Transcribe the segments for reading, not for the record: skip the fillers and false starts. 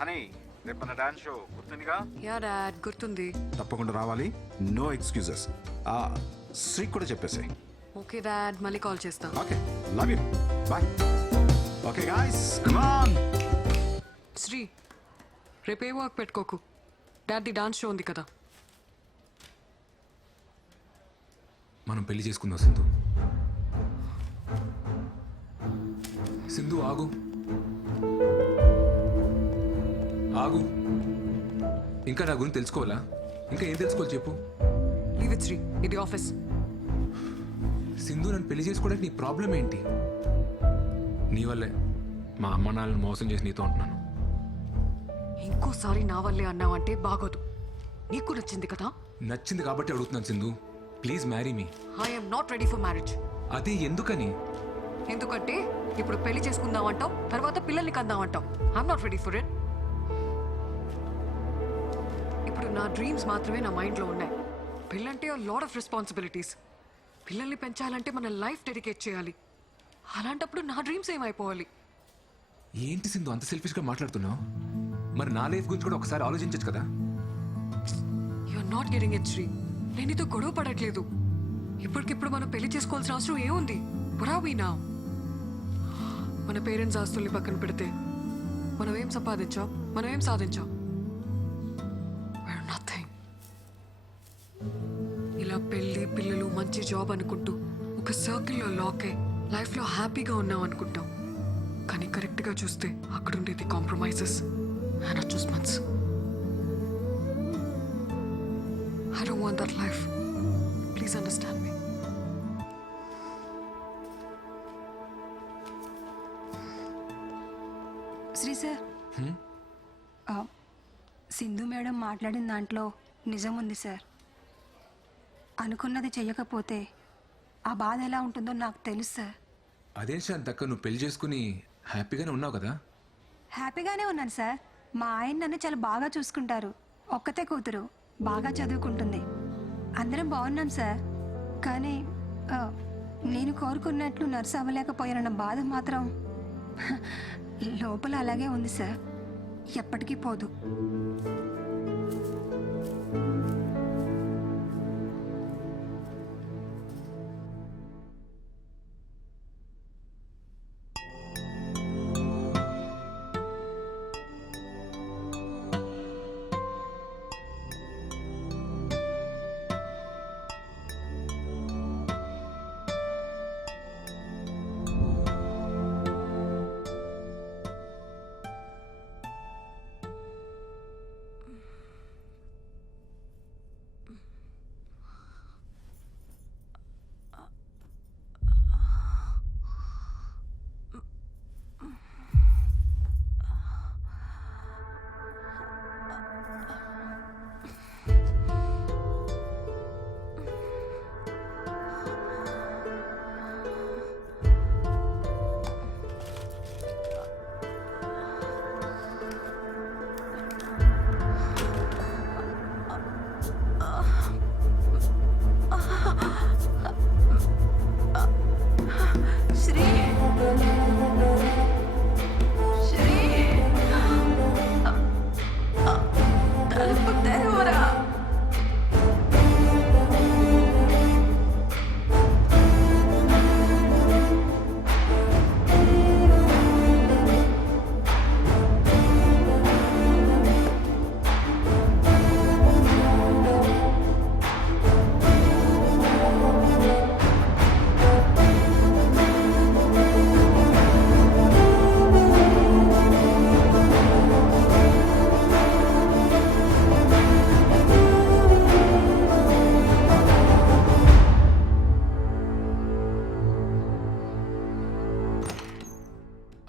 Honey రేపు మన dance show గుర్తుందిగా? యా డాడ్ గుర్తుంది. తప్పకుండా రావాలి, నో ఎక్స్క్యూజెస్. శ్రీ కూడా చెప్పేసి. ఓకే డాడ్, మళ్ళీ కాల్ చేస్తా. Okay, love you, bye. Okay guys, come on. Sri, రేపే వర్క్ పెట్టుకోకు. డాడీ డాన్స్ షో ఉంది కదా. మనం పెళ్లి చేసుకుందాం సింధు. సింధు ఆగు ఆగు. ఇంకా నా గురించి తెలుసుకోవాలా? ఇంకా ఏం తెలుసుకోవాలి చెప్పు. లీవ్ ఇట్ శ్రీ, ఇది ఆఫీస్. సింధు, నన్ను పెళ్లి చేసుకోవడానికి నీ ప్రాబ్లం ఏంటి? నీ వల్లే మా అమ్మ నాన్నలను మోసం చేసి నీతో ఉంటున్నాను. ఇంకోసారి నా వల్లే అన్నావంటే బాగోదు. నీకు నచ్చింది కదా? నచ్చింది కాబట్టి అడుగుతున్నాను Sindhu, please marry me. I'm not ready for marriage. అదే ఎందుకని? ఎందుకంటే ఇప్పుడు పెళ్లి చేసుకుందాం అంటావు, తర్వాత పిల్లల్ని కందాం అంటావు. I'm not ready for it. ఇప్పుడు నా డ్రీమ్స్ మాత్రమే నా మైండ్లో ఉన్నాయి. పెళ్ళంటే లాట్ ఆఫ్ రెస్పాన్సిబిలిటీస్. పిల్లల్ని పెంచాలంటే మన లైఫ్ డెడికేట్ చేయాలి. అలాంటప్పుడు నా డ్రీమ్స్ ఏమైపోవాలి? ఏంటి సింధు అంత సెల్ఫిష్గా మాట్లాడుతున్నావు? మరి నా లైఫ్ గురించి కూడా ఒకసారి ఆలోచించచ్చు కదా. You're not getting it Sri. నేను నీతో గొడవ పడట్లేదు. ఇప్పటికిప్పుడు మనం పెళ్లి చేసుకోవాల్సిన అవసరం ఏముంది? పురావీనా మన పేరెంట్స్ ఆస్తుల్ని పక్కన పెడితే మనం ఏం సంపాదించాం, మనం ఏం సాధించాం? నథింగ్. ఇలా పెళ్లి పిల్లలు మంచి జాబ్ అనుకుంటూ ఒక సర్కిల్లో లాక్ అయి లైఫ్లో హ్యాపీగా ఉన్నాం అనుకుంటాం. కానీ కరెక్ట్గా చూస్తే అక్కడ ఉండేది compromises and adjustments. I don't want that life. Please understand me. Sri sir, Sindhu madam మాట్లాడిన దాంట్లో నిజం ఉంది సార్. అనుకున్నది చెయ్యకపోతే ఆ బాధ ఎలా ఉంటుందో నాకు తెలుసు సార్. అదేం శాంతక్క, నువ్వు పెళ్లి చేసుకుని హ్యాపీగానే ఉన్నావు కదా? హ్యాపీగానే ఉన్నాను సార్. మా ఆయన నన్ను చాలా బాగా చూసుకుంటారు. ఒక్కతే కూతురు, బాగా చదువుకుంటుంది. అందరం బాగున్నాం సార్. కానీ నేను కోరుకున్నట్లు నర్సు అవ్వలేకపోయానన్న బాధ మాత్రం లోపల అలాగే ఉంది సార్. ఎప్పటికీ పోదు.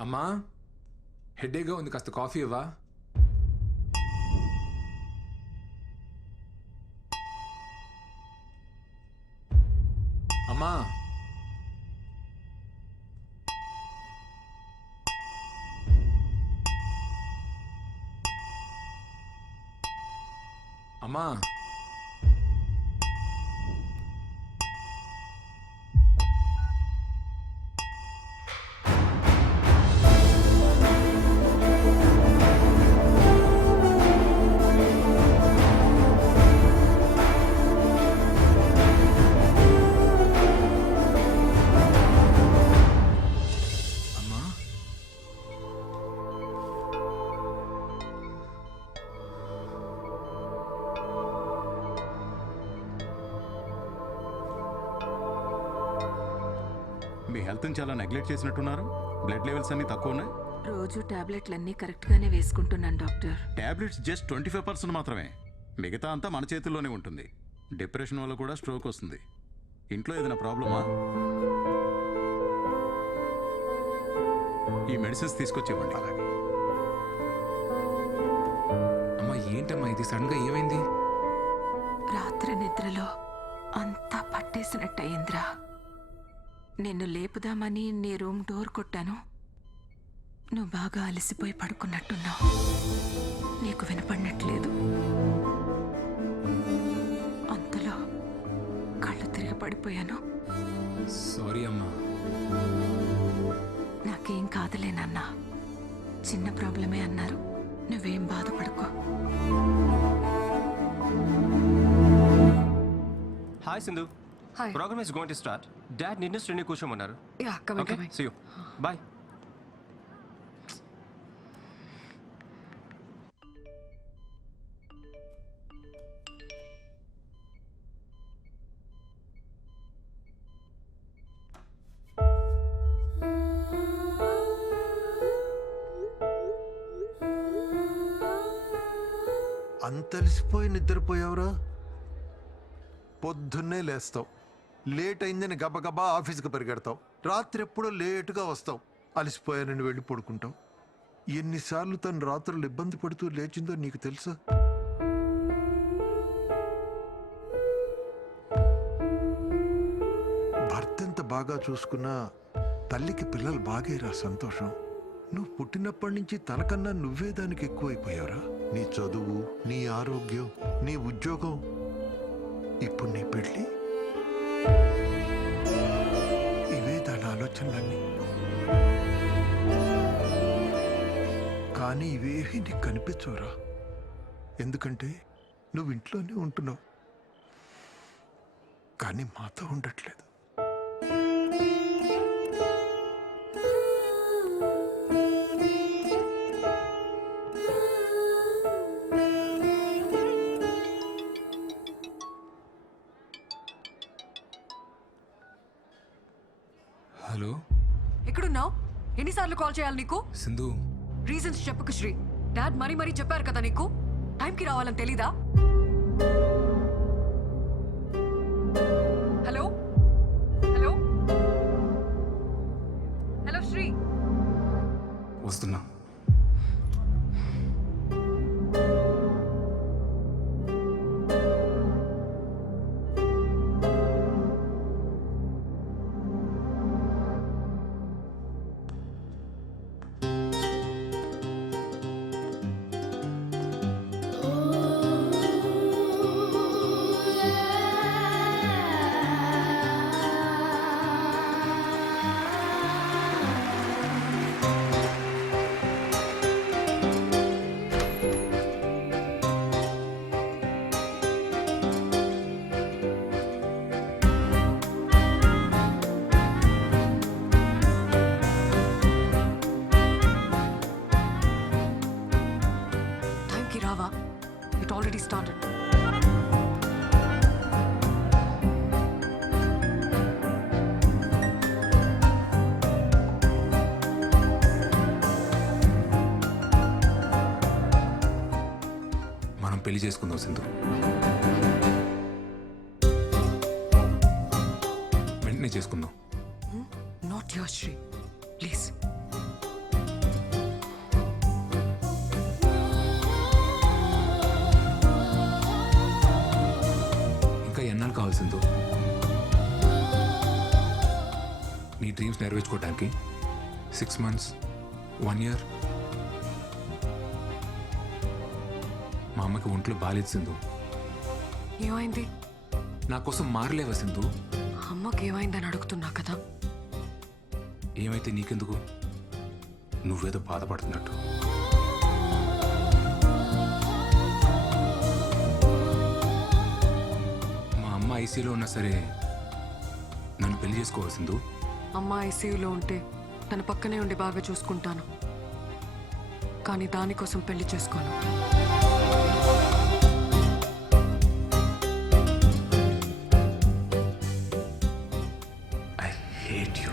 అమ్మా, హెడేక్గా ఉంది, కాస్త కాఫీ ఇవ్వా? అమ్మా, అమ్మా, మీ హెల్త్ని చాలా నెగ్లెక్ట్ చేసినట్టున్నారు. బ్లడ్ లెవెల్స్ అన్నీ తక్కువ ఉన్నాయి. రోజు టాబ్లెట్లన్నీ కరెక్ట్గానే వేసుకుంటున్నాను డాక్టర్. టాబ్లెట్స్ జస్ట్ 25% మాత్రమే. మిగతా అంతా మన చేతుల్లోనే ఉంటుంది. డిప్రెషన్ వల్ల కూడా స్ట్రోక్ వస్తుంది. ఇంట్లో ఏదైనా ప్రాబ్లమా? ఈ మెడిసిన్స్ తీసుకొచ్చేవ్వండి. అమ్మా ఏంటమ్మా ఇది సడన్గా ఏమైంది? రాత్రి నిద్రలో అంతా పట్టేసినట్టయిందిరా. నిన్ను లేపుదామని నీ రూమ్ డోర్ కొట్టాను. నువ్వు బాగా అలసిపోయి పడుకున్నట్టున్నావు. నీకు వినపడినట్లేదు. అంతలో కళ్ళు తిరిగి పడిపోయాను. సారీ అమ్మా. నాకేం కాదులేనన్నా, చిన్న ప్రాబ్లమే అన్నారు. నువ్వేం బాధపడుకో. Hi Sindhu. Hi. Program is going to start. Dad నిన్ను శ్రేణి కూర్చోమన్నారు. Yeah, coming, Okay, coming. see you. Bye. అంతలిసిపోయి నిద్రపోయావురా? పొద్దున్నే లేస్తావు, లేట్ అయిందని గబగబా ఆఫీస్కి పరిగెడతావు, రాత్రి ఎప్పుడో లేటుగా వస్తావు, అలసిపోయానని వెళ్ళి పడుకుంటావు. ఎన్నిసార్లు తను రాత్రులు ఇబ్బంది పడుతూ లేచిందో నీకు తెలుసా? భర్త ఎంత బాగా చూసుకున్నా తల్లికి పిల్లలు బాగేరా సంతోషం. నువ్వు పుట్టినప్పటి నుంచి తనకన్నా నువ్వే దానికి ఎక్కువైపోయావురా. నీ చదువు, నీ ఆరోగ్యం, నీ ఉద్యోగం, ఇప్పుడు నీ పెళ్ళి, ఇవే దాని ఆలోచనలన్నీ. కానీ ఇవేవి నీకు కనిపించవురా. ఎందుకంటే నువ్వు ఇంట్లోనే ఉంటున్నావు, కానీ మాతో ఉండట్లేదు. హలో ఎక్కడున్నావు? ఎన్నిసార్లు కాల్ చేయాలి నీకు? సింధు, రీజన్స్ చెప్పుకు శ్రీ. డాడ్ మరీ చెప్పారు కదా నీకు, టైంకి రావాలని తెలీదా? Hello hello hello Sri. వస్తున్నా. టైంకి రావా? It already started. మనం పెళ్లి చేసుకుందాం సింధు. వెంటనే చేసుకుందాం. Not your Sri, please. ఇంకా ఎన్నాళ్ళు కావాలి సింధు? నీ డ్రీమ్స్ నెరవేర్చుకోవడానికి 6 months, 1 year? మా అమ్మకి ఒంట్లో బాలేదు సింధు. ఏమైంది? నా కోసం మారలేవా సింధు? అమ్మకి ఏమైందని అడుగుతున్నా కదా. ఏమైతే నీకెందుకు? నువ్వేదో బాధపడుతున్నట్టు. మా అమ్మ ఐసీలో ఉన్నా సరే నన్ను పెళ్లి చేసుకోవాలి సింధు. అమ్మ ఐసీయూలో ఉంటే తన పక్కనే ఉండి బాగా చూసుకుంటాను, కానీ దానికోసం పెళ్లి చేసుకోను. I hate you.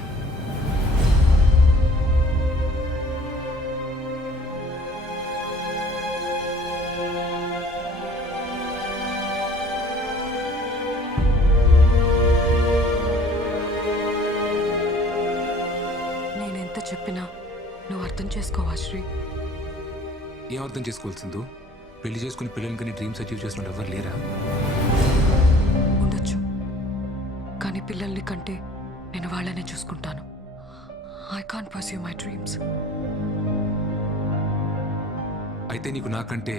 చేసుకోవా శ్రీ? ఏం అర్థం చేసుకోవాలి సింధు? పెళ్లి చేసుకుని పిల్లలకి నీ డ్రీమ్స్ అచీవ్ చేసిన ఎవరు లేరా? ఉండొచ్చు, కానీ పిల్లల్ని కంటే నేను వాళ్ళనే చూసుకుంటాను. I can't pursue my dreams. అయితే నీకు నాకంటే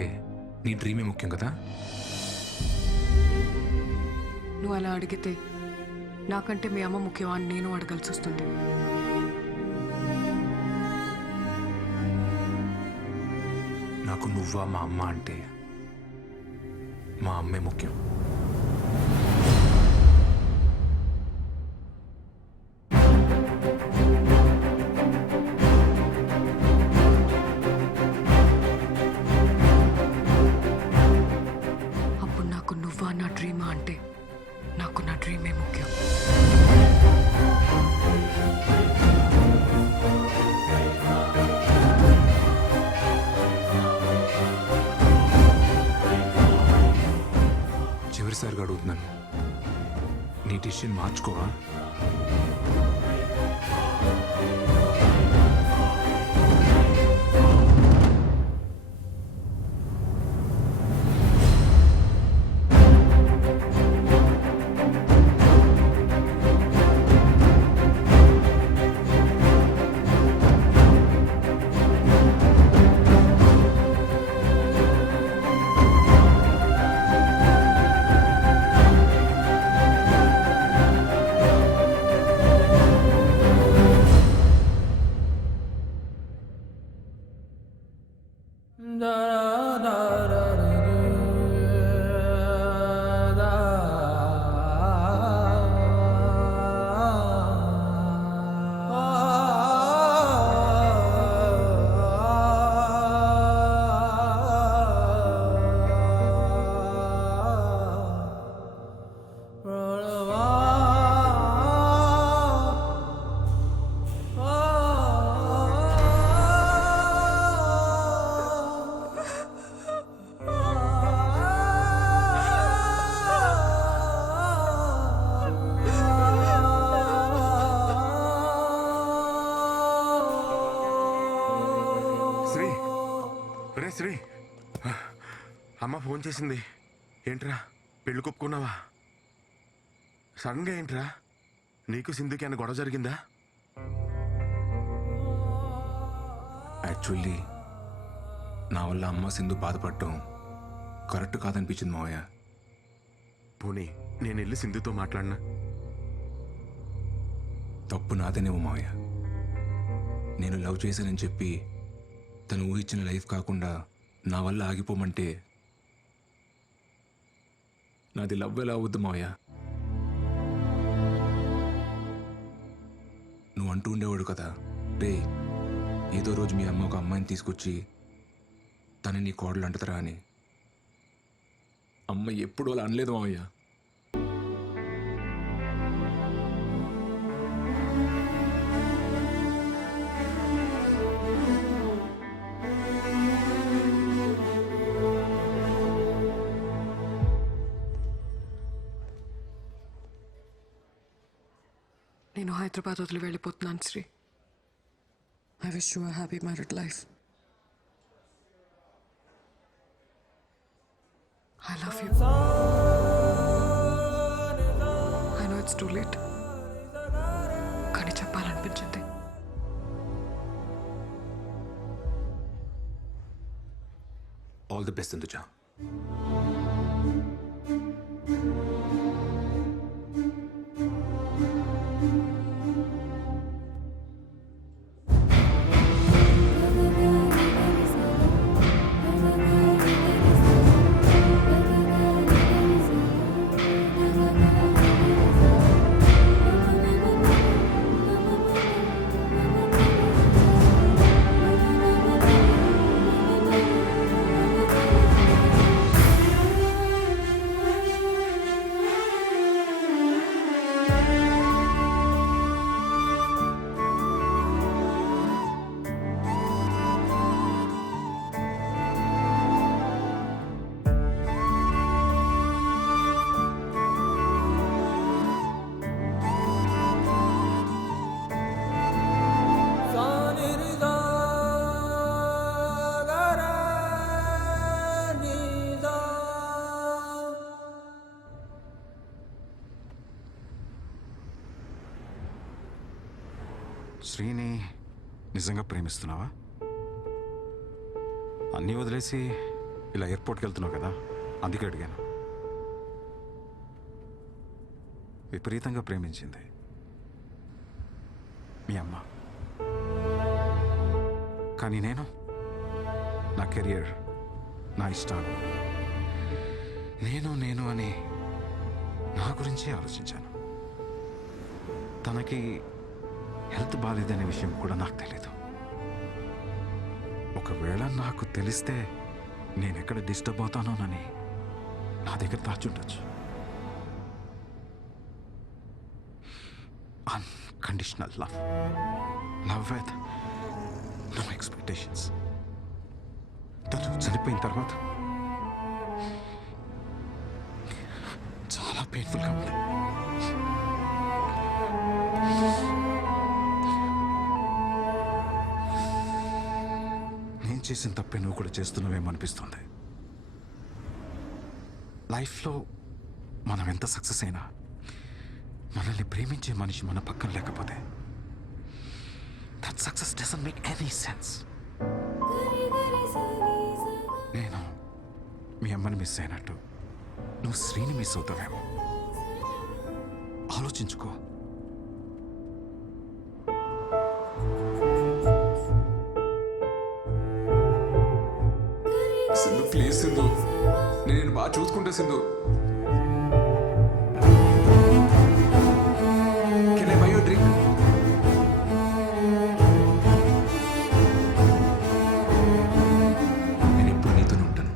నీ డ్రీమే ముఖ్యం కదా? నువ్వు అలా అడిగితే నాకంటే మీ అమ్మ ముఖ్యమా అని నేను అడగాల్సి వస్తుంది. నాకు నువ్వా మా అమ్మ అంటే మా అమ్మే ముఖ్యం. అప్పుడు నాకు నువ్వా నా డ్రీమా అంటే నాకు నా డ్రీమే ముఖ్యం. చివరిసారిగా అడుగుతున్నాను, నీ డిసిషన్ మార్చుకోవా? శ్రీ, అమ్మ ఫోన్ చేసింది. ఏంట్రా పెళ్లి కొప్పుకున్నావా? సడన్గా ఏంట్రా? నీకు సింధుకి అన్న గొడవ జరిగిందా? యాక్చువల్లీ నా వల్ల అమ్మ సింధు బాధపడటం కరెక్ట్ కాదనిపించింది మావయ్య. పోనీ నేను వెళ్ళి సింధుతో మాట్లాడినా? తప్పు నాదేనేమో మావయ్య. నేను లవ్ చేశానని చెప్పి తను ఊహించిన లైఫ్ కాకుండా నా వల్ల ఆగిపోమంటే నాది లవ్ ఎలా అవుద్దు మావయ్య? నువ్వు అంటూ ఉండేవాడు కదా, రే ఏదో రోజు మీ అమ్మ ఒక అమ్మాయిని తీసుకొచ్చి తను నీ కోడలు అంటదరా అని. అమ్మ ఎప్పుడు అలా అనలేదు మావయ్య. నేను హైదరాబాద్ వదిలి వెళ్ళిపోతున్నాను Sri. I wish you a happy married life. I love you. I know it's too late, కానీ చెప్పాలనిపించింది. All the best Sindhuja. శ్రీని నిజంగా ప్రేమిస్తున్నావా? అన్నీ వదిలేసి ఇలా ఎయిర్పోర్ట్కి వెళ్తున్నావు కదా, అందుకే అడిగాను. విపరీతంగా ప్రేమించింది మీ అమ్మ. కానీ నేను నా కెరియర్, నా ఇష్టాలు, నేను అని నా గురించి ఆలోచించాను. తనకి హెల్త్ బాగాలేదనే విషయం కూడా నాకు తెలీదు. ఒకవేళ నాకు తెలిస్తే నేనెక్కడ డిస్టర్బ్ అవుతానోనని నా దగ్గర దాచుండొచ్చు. Unconditional love with no expectations. తను చనిపోయిన తర్వాత చాలా పెయిన్ఫుల్గా ఉంది. నేను చేసిన తప్పే నువ్వు కూడా చేస్తున్నావేమో అనిపిస్తుంది. లైఫ్లో మనం ఎంత సక్సెస్ అయినా మనల్ని ప్రేమించే మనిషి మన పక్కన లేకపోతే that success doesn't make any sense. నేను మీ అమ్మని మిస్ అయినట్టు నువ్వు శ్రీని మిస్ అవుతావేమో. ఆలోచించుకో. సింధు ప్లీజ్ సింధు, నేను బాగా చూసుకుంటా Sindhu. Can I by you drink? నేను ఎప్పుడు నీతోనే ఉంటాను.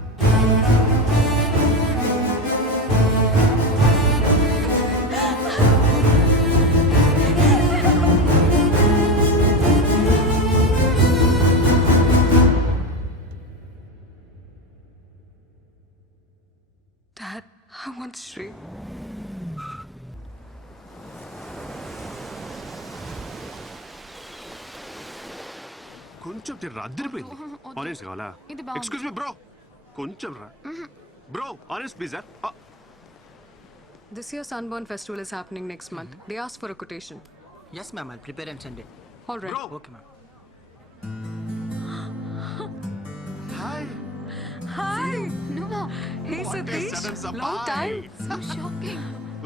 Dad, I want Shri. కొంచెం తిర్రా, అద్దరిపోయింది. ఆరెంజ్ కావాలా? ఎక్స్క్యూజ్ మీ బ్రో, కొంచెం రా bro. Orange please. This year's Sunburn Festival is happening next month. They asked for a quotation. Yes, ma'am. I'll prepare and send it. All right. Bro. Okay, ma'am. Hi. Hi. నువ్వా? Hey, What a Satish. sudden surprise. Long time. So shocking.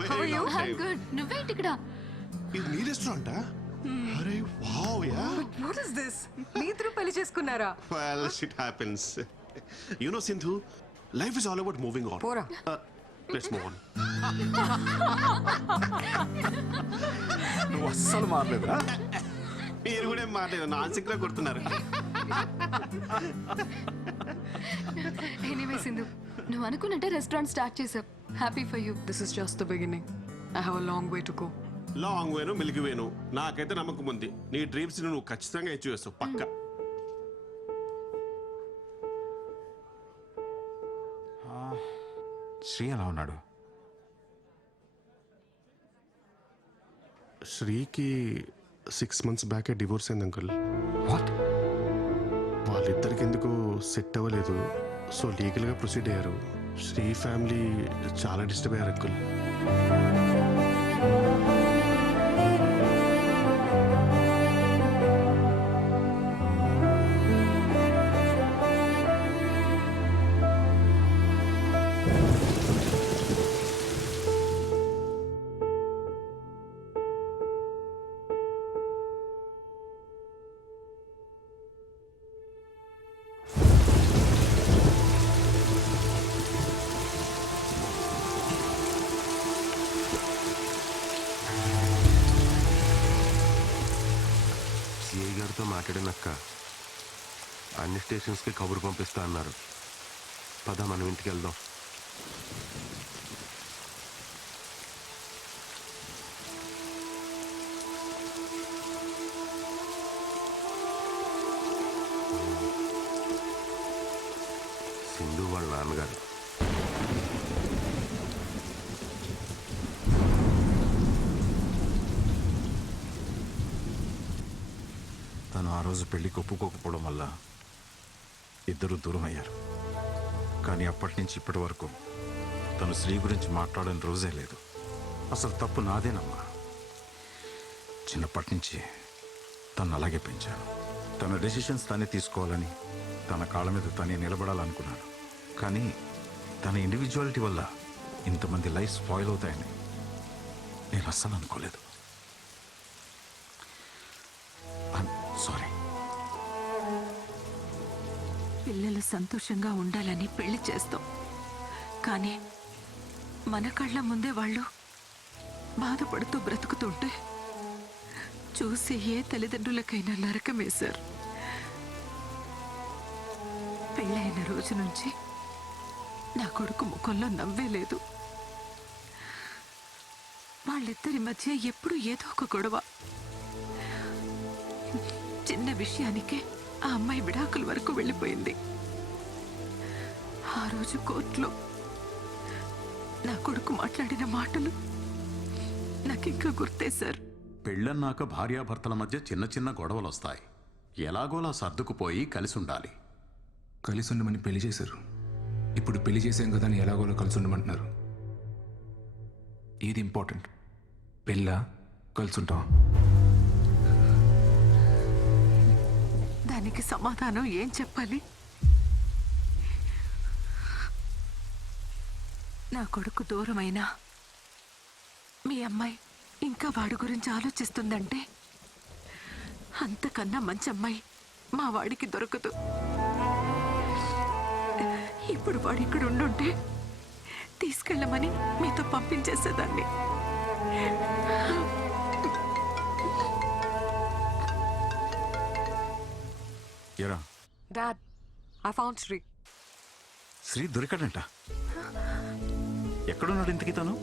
How are you? I'm good. నువ్వేంటి ఇక్కడ? ఇది నీ రెస్టారెంటా? అరే wow yeah. What is this? మీ ఇద్దరు పెళ్లి చేసుకున్నారా? Well, shit happens. You know, Sindhu, life is all about moving on. పోరా. Let's move on. నువ్వు అస్సలు మారలేదా? మీరు కూడా ఏం మాట్లాడలేదు, నాన్సిక్ లా కొడుతున్నారు. ఎనీవే సింధు, నువ్వు అనుకున్నట్టే రెస్టారెంట్ స్టార్ట్ చేసావు. Happy for you. This is just the beginning. I have a long way to go. Long వేను మిల్కి వేను, నాకైతే నమ్మకం ఉంది. నీ డ్రీమ్స్ నువ్వు ఖచ్చితంగా అచీవ్ చేస్తావు పక్క. శ్రీ ఎలా ఉన్నాడు? శ్రీకి 6 months బ్యాకే డివోర్స్ అయింది అంకుల్. వాట్? వాళ్ళిద్దరికి ఎందుకు సెట్ అవ్వలేదు, సో లీగల్గా ప్రొసీడ్ అయ్యారు. శ్రీ ఫ్యామిలీ చాలా డిస్టర్బ్ అయ్యారు అంకుల్. సిఐ గారితో మాట్లాడినక్క అన్ని స్టేషన్స్కి కబురు పంపిస్తా అన్నారు. పద మనం ఇంటికి వెళ్దాం. సింధు వాళ్ళ నాన్నగారు. తను ఆ రోజు పెళ్లికి ఒప్పుకోకపోవడం వల్ల ఇద్దరు దూరం అయ్యారు. కానీ అప్పటి నుంచి ఇప్పటి వరకు తను శ్రీ గురించి మాట్లాడని రోజే లేదు. అసలు తప్పు నాదేనమ్మా. చిన్నప్పటి నుంచి తను అలాగే పెంచాను. తన డెసిషన్స్ తనే తీసుకోవాలని, తన కాళ్ళ మీద తనే నిలబడాలనుకున్నాను. కానీ తన ఇండివిజువాలిటీ వల్ల ఇంతమంది లైఫ్ స్పాయిల్ అవుతాయని నేను అస్సలు అనుకోలేదు. సారీ. పిల్లలు సంతోషంగా ఉండాలని పెళ్లి చేస్తాం, కానీ మన కళ్ళ ముందే వాళ్ళు బాధపడుతూ బ్రతుకుతుంటే చూసి ఏ తల్లిదండ్రులకైనా నరకమే సార్. పెళ్ళైన రోజు నుంచి నా కొడుకు ముఖంలో నవ్వే లేదు. వాళ్ళిద్దరి మధ్య ఎప్పుడు ఏదో ఒక గొడవ. చిన్న విషయానికే ఆ అమ్మాయి విడాకుల వరకు వెళ్ళిపోయింది. ఆ రోజు కోర్టులో నా కొడుకు మాట్లాడిన మాటలు నాకింకా గుర్తే సార్. పెళ్ళన్నాక భార్యాభర్తల మధ్య చిన్న చిన్న గొడవలు వస్తాయి. ఎలాగోలా సర్దుకుపోయి కలిసి ఉండాలి. కలిసి ఉండమని పెళ్లి చేశారు. ఇప్పుడు పెళ్లి చేసాం కదా అని ఎలాగోలా కలిసి ఉండమంటున్నారు. ఏది ఇంపార్టెంట్, పెళ్ళా కలిసి ఉంటాం? దానికి సమాధానం ఏం చెప్పాలి? నా కొడుకు దూరమైనా మీ అమ్మాయి ఇంకా వాడి గురించి ఆలోచిస్తుందంటే అంతకన్నా మంచి అమ్మాయి మా వాడికి దొరకదు. ఇప్పుడు వాడు ఇక్కడ ఉండుంటే తీసుకెళ్ళమని మీతో పంపించేసేదాన్ని. ఎరా dad, I found Sri. Sri దొరికాడంట. ఎక్కడున్నాడు ఇంతకీ తను?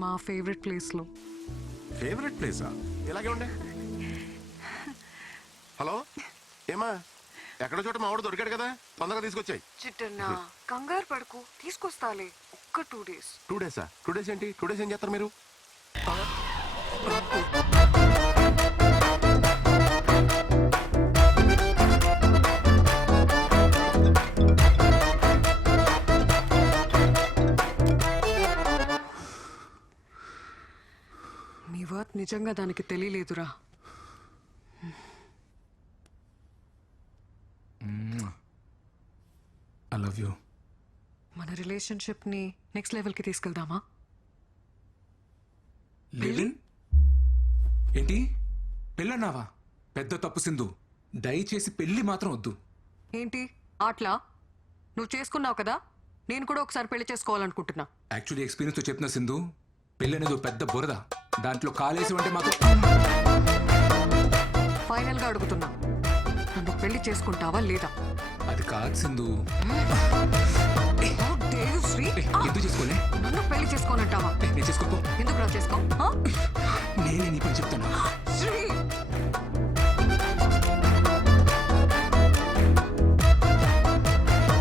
మా ఫేవరెట్ ప్లేస్లో. ఫేవరెట్ ప్లేసా? ఇలాగే ఉండే. హలో, ఏమా ఎక్కడో చోట మా వాడు దొరికాడు కదా, తొందరగా తీసుకొచ్చాయి. చిట్టన్నా కంగారు పడుకు, తీసుకొస్తాలే. ఒక్క 2 days. 2 days? 2 days ఏంటి? 2 days ఏం చేస్తారు మీరు? నీ వర్త్ నిజంగా దానికి తెలియలేదురా. I love you. మన రిలేషన్షిప్ని నెక్స్ట్ లెవెల్కి తీసుకెళ్దామా? లివిన్? ఏంటి పెళ్ళన్నావా? పెద్ద తప్పు సింధు. దయచేసి పెళ్లి మాత్రం వద్దు. ఏంటి ఆట్లా? నువ్వు చేసుకున్నావు కదా, నేను కూడా ఒకసారి పెళ్లి చేసుకోవాలనుకుంటున్నా. యాక్చువల్లీ ఎక్స్పీరియన్స్తో చెప్తున్నా సింధు, పెళ్ళి అనేది ఓ పెద్ద బురద. దాంట్లో కాలేసి అంటే మాకు. ఫైనల్గా అడుగుతున్నా, నన్ను పెళ్లి చేసుకుంటావా లేదా? అది కాదు Sindhu. How dare you, Shri? ఎందుకు చేసుకోలే? నన్ను పెళ్లి చేసుకోనంటావా? నేను చేసుకోపో. ఎందుకు రా చేసుకో?